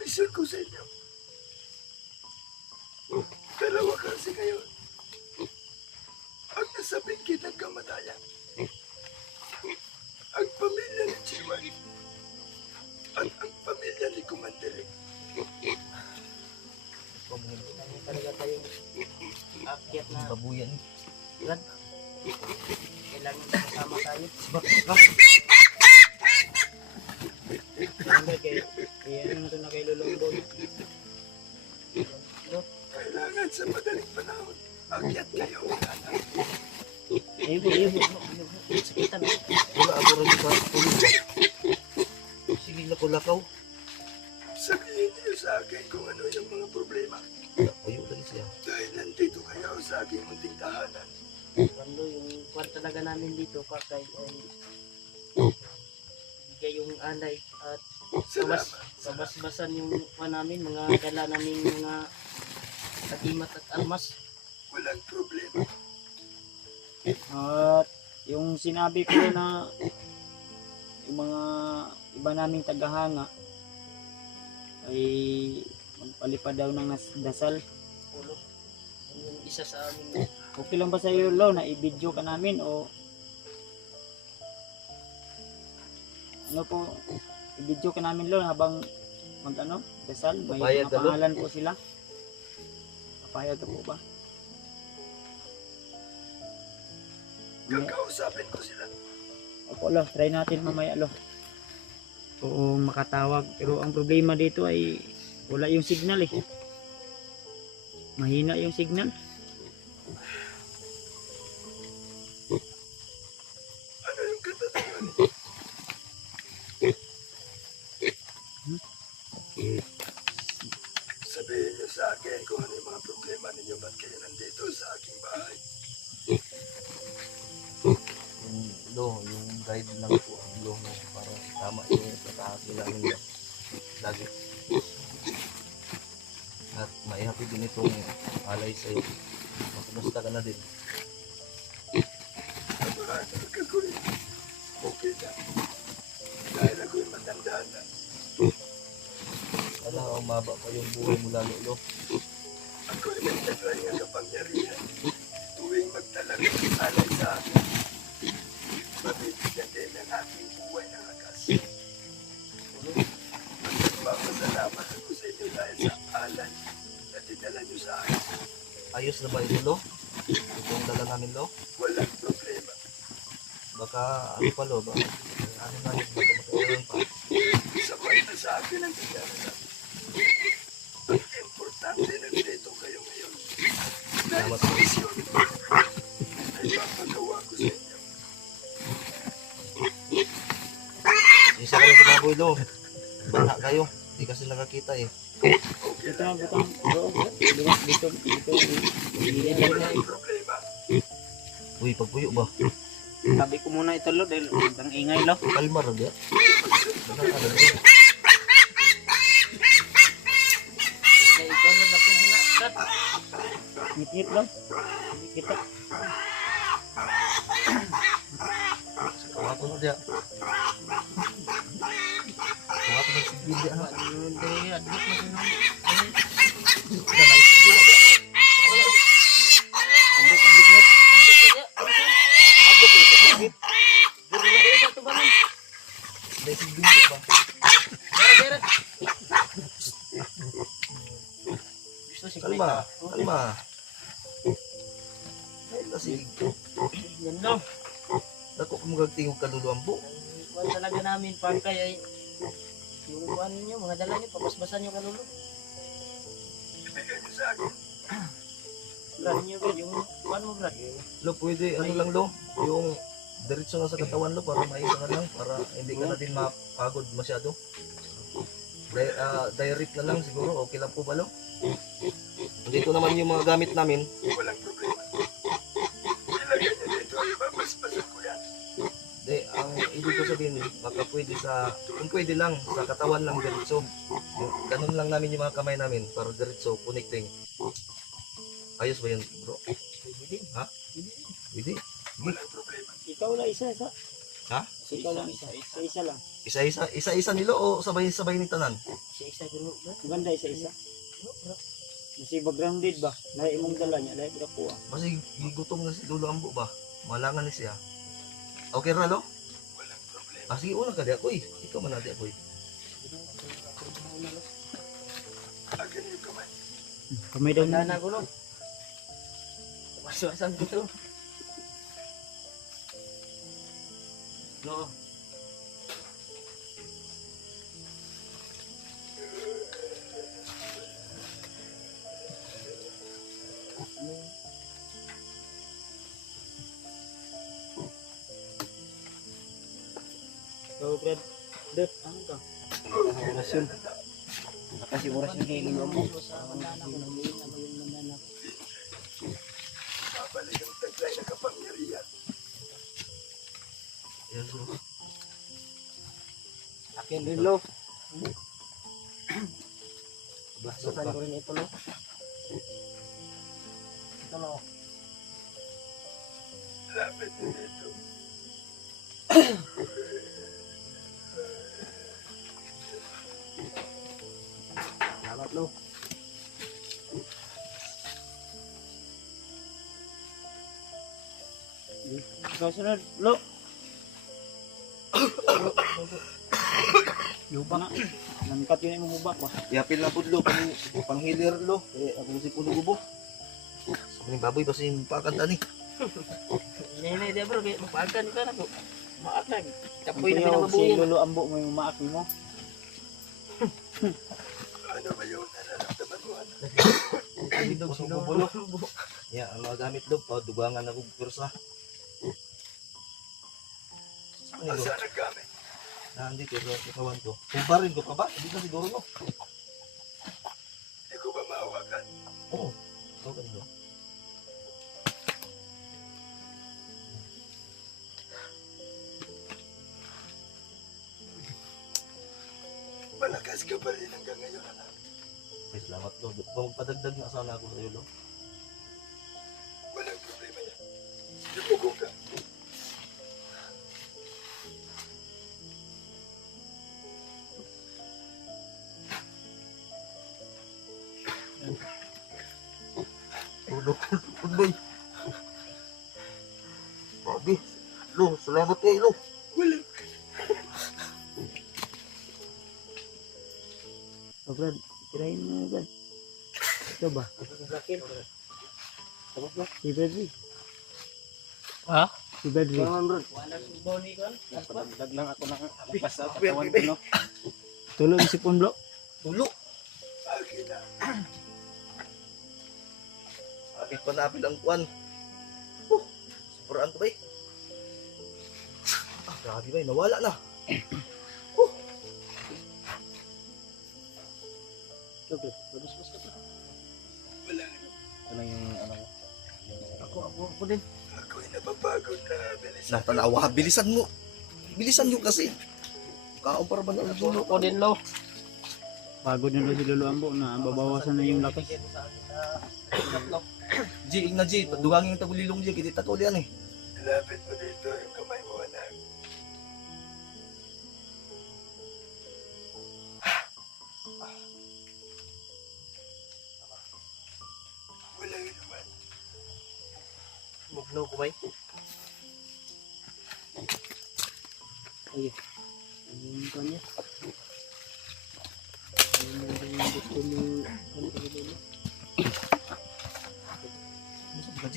mission ko sa inyo. Dalawa kasi kayo. Ang nasa bingkit ng kamatayan. Ang pamilya ni Chiwan. At ang pamilya ni Kumandere. Ano talaga tayong akyat na Babuyan. Brad? Kailangan kasama tayo. Ano na ito na kay Lulongbo? Kailangan sa madaling panahon. Akyat kayo. Ibo. Sakitan. Wala ako rin sa tulog. Sige na ko lakaw. Sabihin niyo sa akin kung ano yung mga problema. Ayaw lang siya. Dahil nandito kayo sa aking munting tahanan. Cuando yung kwan talaga namin dito, kakay, ay bigay yung alay at Salamat. kabasbasan yung kwan namin, mga dala namin mga kagimat at armas. Walang problema. At yung sinabi ko na yung mga iba naming tagahanga ay magpalipad daw ng dasal. Ulo. Yung isa sa amin. Okay lang ba sa iyo, Lo, na i-video ka namin o ano po, i-video ka namin, Lo, habang dasal? May Papayag mga ka, Lo? pangalan po sila. Papayag ka po ba? Kakausapin ko sila. Opo, Lo, try natin mamaya, Lo. Oo, makatawag. Pero ang problema dito ay wala yung signal eh. Mahina yung signal. Ano yung katanungan? Sabihin niyo sa akin kung ano yung mga problema ninyo. Ba't kayo nandito sa aking bahay? Yung guide lang po ang lo mo para tama yung pagkakakilala lagi. At maihapid din itong alay sa'yo. Makumusta ka na din. Paano kagoy? Okay na. Dahil ako'y matanda na. Wala ang maba pa yung buhay mo lalo, lo. Ako'y may tatry nga kapangyarihan. Tuwing magtalag ng alay sa akin. Mabibigyan din ang aking buhay ng lakas. Magpapasalamat ako sa inyo dahil sa alay na dinala niyo sa akin. Ayos na ba ito, lo? Itong dala namin, lo? Walang problema. Baka ano pa, lo? Baka ano na yun? Baka makailan pa. Sabay na sa akin ang dinala. Ang importante nandito kayo ngayon. Dahil Salamat sa po. misyon ay papagawa ko sa inyo. Isa ka rin sa baboy, lo. Baka kayo. Di kasi nakakita eh. Okay Dito lang. na, butang. Dito. Walang problema. Uy, pagpuyo ba? Tabi ko muna ito, Lo, dahil ang ingay, Lo. Kalmar, hindi? Kaya ikaw na na po sila, Brad. Ngit-ngit, Lo. Hindi kita. Kawato na dia. Kawato na si Billy. Ano? Dili, admit mo sino. Ambok, ngit-ngit. Admit ko siya. Dili na sa tubangan. Dahil si Billy ba? Dara. Gusto si Kalma. Kalma. Dahil kasi Yan no. dako ko magagtingog kaluluwan po. Kuwan talaga namin pangkay ay yung kuwan ninyo, mga dala nyo, papasbasan nyo kanulo. Ibigay niyo sa akin. Brad nyo, Brad, yung kuwan mo, Brad. Lo, pwede ano lang lo. Yung diretso nga sa katawan lo para maisa ka lang. Para hindi ka na din mapagod masyado. Direct na lang siguro. Okay lang po ba lo? Dito naman yung mga gamit namin. Walang problema. Ilagay niyo dito. Ibabasbasan ko yan. De, ang ibig ko sabihin, baka pwede sa, kung pwede lang, sa katawan lang diretso. Ganun lang namin yung mga kamay namin, para diretso, connecting. Ayos ba yun, bro? Pwede. Ha? Pwede? Walang problema. Ikaw na isa. Ha? Isa lang, isa lang. Isa-isa nilo o sabay-sabay ni tanan? Isa-isa gulo ba? Maganda isa-isa. Kasi backgrounded ba? Lahi mong dala niya, lahi ka po. Kasi gigutom na si Lolo Ambo ba? Malangan ni siya. Okay ra lo? Walang problema. Ah, sige una ka di ako eh. Ikaw man natin ako eh. Akin yung kamay. Kamay daw Wala na. na gulo. Waswasan gulo. No. So, Brad, Dot, ano ka? Orasyon. Kasi orasyon kay Lolo mo. Babalik ang taglay na kapangyarihan. Ayan so. Akin rin lo. Basok Basasan ka. ko rin ito lo. Ito lo. Lapit mo dito. Salamat lo. Ikaw sunod, Lo. Yuba nga. Langkat yun yung mubak ba? Yapil na pudlo pang healer lo. Kaya ako si puno gubo. Sa mga baboy basta yung pakanta ni. Hindi dia bro, kaya mapakan ka na ko. Maakag. Ang Kapoy na si pinamabuyan. Lolo Ambo mo yung maak mo. Ano ba yung nararamdaman mo, anak? Bidog si Lolo. Ya, ang mga gamit lo, dugangan ako kursa. Ano lo? Asa ang gamit? Nandito sa kawan ko. Kumparin ko pa ba? Hindi na siguro no. Hindi ko ba mahawakan? Oo. Okay lo. Malakas ka pa rin hanggang ngayon, anak. Ay, salamat lo. Magpadagdag na sana ako sa iyo lo. Walang problema yan. Lumugo ka. Tulog. Boy. Grabe. Lo, salamat kayo lo. Walang So, Brad, kirain mo na, Brad. Ito ba? Tapos na. Si Bradley. Ha? Si Bradley. Bangon bro. Wala si Bonnie kan. Dag lang ako ng lakas sa katawan ko, no? Tulog si Punblo. Tulo. akin na. Akit pa napil ang kuwan. Superan to ba eh? Ah, grabe ba eh. Nawala na. Ito bro. Babas-bas ka bro. Walang Ano yung ano mo? Ako din. ako'y napapagod na. Bilis. Natanawa, bilisan mo. Bilisan nyo kasi. Kaon para ba na ang dulo? Ako din lo. Pagod na daw si Lolo Ambo na babawasan na yung lakas. G, ing na G. Dugangin yung tagulilong G. Kiti takol yan eh. Lapit mo dito yung kamay mo, anak. Walang inuman. Mugno ko ba? Ay. Ano yung kanya? Ano yung gusto mo? Ano yung Lolo? Gusto ka G.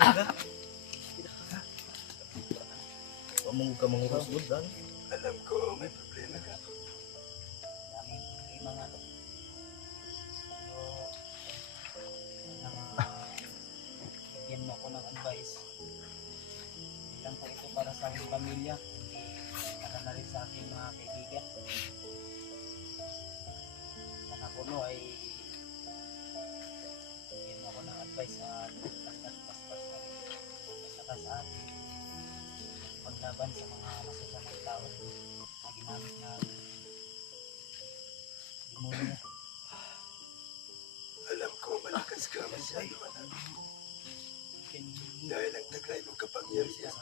Ika. Pamungod ka mangurus-urus dan. Alam ko may problema ka. Daming problema nga to. Bigyan mo ako ng advice. Lang po ito para sa aking pamilya, hindi para na rin sa aking mga kaibigan. Ang ako no ay bigyan mo ako ng advice sa paspas na rin. At saka sa ating paglaban sa mga masasamang tao na ginamit na demonyo. Alam ko malakas ka masyado, anak. Dahil ang taglay mo kapangyarihan.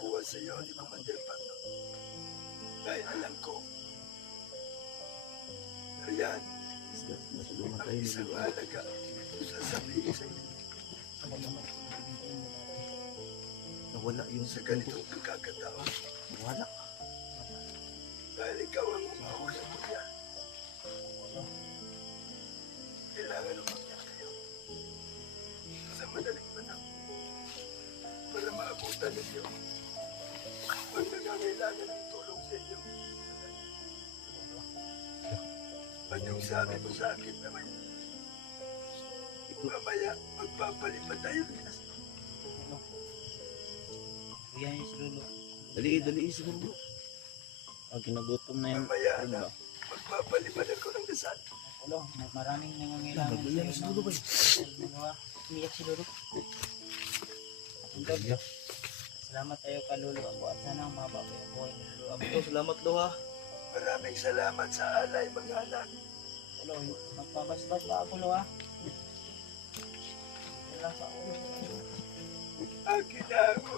nakuha sa iyo ni Commander Pato. Dahil alam ko, ayan, ang isang mahalaga kung sasabihin sa iyo Nawala yung sa ganitong pagkakataon. Wala. Dahil ikaw ang umauna mo yan. Kailangan umakyat kayo sa madaling panahon para maabutan ninyo pag nangangailangan ng tulong sa inyo. At yung sabi mo sa akin naman, mamaya magpapalipad tayo. Kuya niya si Lolo. Dali siguro. Ginagutom na yun. Mamaya na, magpapalipad ako ng dasal. Lolo, maraming nangangailangan sa iyo. Si Lolo ba? Umiyak si Lolo. Lolo, salamat tayo ka Lolo ako at sana umaba ko yung buhay ni Lolo ako. Ito, salamat lo ha. Maraming salamat sa alay, mga anak. Lolo, magpabasbas pa ako Lolo ha. Wala pa ako. Akin na ako.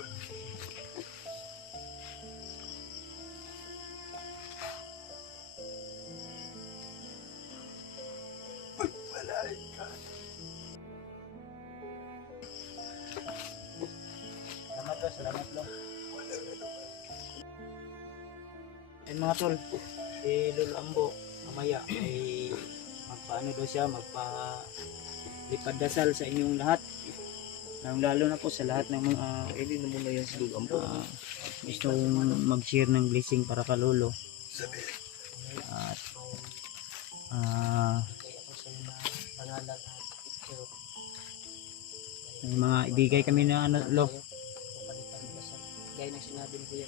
Pagpalain ka. Salamat Lolo. Walang anuman. Ayun mga tol, si Lolo Ambo, mamaya ay magpaano daw siya, magpalipad dasal sa inyong lahat. Lalo na po sa lahat ng mga Kainin na muna yan si Lolo Ambo. gustong mag-share ng blessing para ka Lolo. Sabihin, At may mga ibigay kami na ano Lo. Gaya ng sinabi ni Kuya.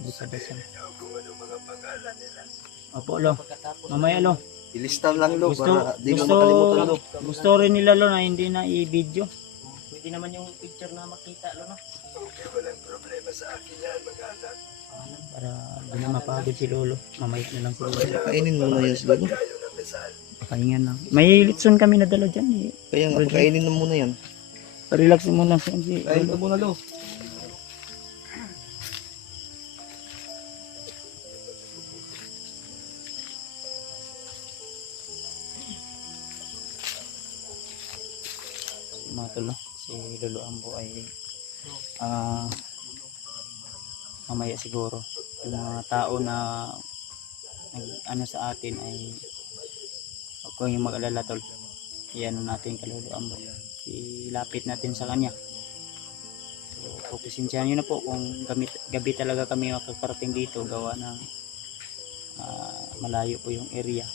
Lipad dasal. ninyo kung ano mga pangalan nila. Opo Lo. Mamaya Lo. Ilista lang lo Gusto- para di mo gusto- makalimutan lo. Gusto rin nila Lo na hindi na i-video. Pwede naman yung picture na makita Lo no. Okay, walang problema sa akin yan, mga anak. Para di na mapagod si Lolo. Mamaya na lang si Lolo. Kainin mo na yan si Lolo. Kayo ng dasal. Pahingan lang. May litson kami na dala dyan eh. Kaya nga, kainin na muna yan. Relax muna si Kain ka muna lo. mga tolo. Si Lolo Ambo ay mamaya siguro yung mga tao na nag ano sa atin ay huwag kang yung mag-alala tol. Iyan natin kay Lolo Ambo. Ilapit natin sa kanya. So, pagpasensyahan nyo na po kung gabi talaga kami makakarating dito gawa ng malayo po yung area.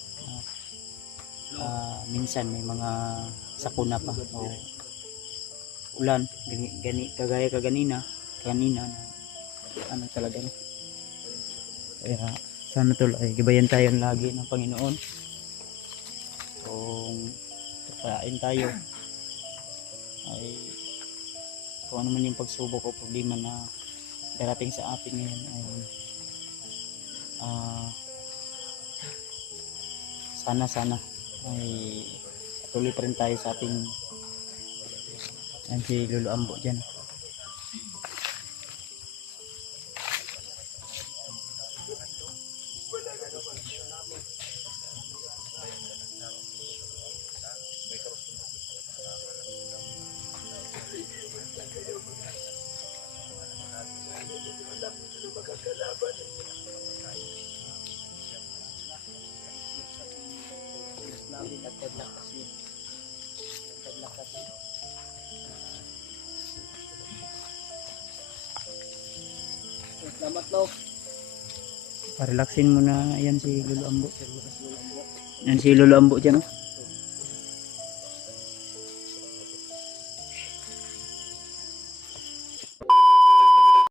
Minsan may mga sakuna pa o ulan kagaya kanina na ano talaga no? Kaya sana tol ay gabayan tayo lagi ng Panginoon kung tapain tayo ay kung ano man yung pagsubok o problema na darating sa atin ngayon ay sana ay patuloy pa rin tayo sa ating yan si Lolo Ambo dyan. Salamat Lo. Relaxin mo na yan si Lolo Ambo. Yan si Lolo Ambo dyan. Oh.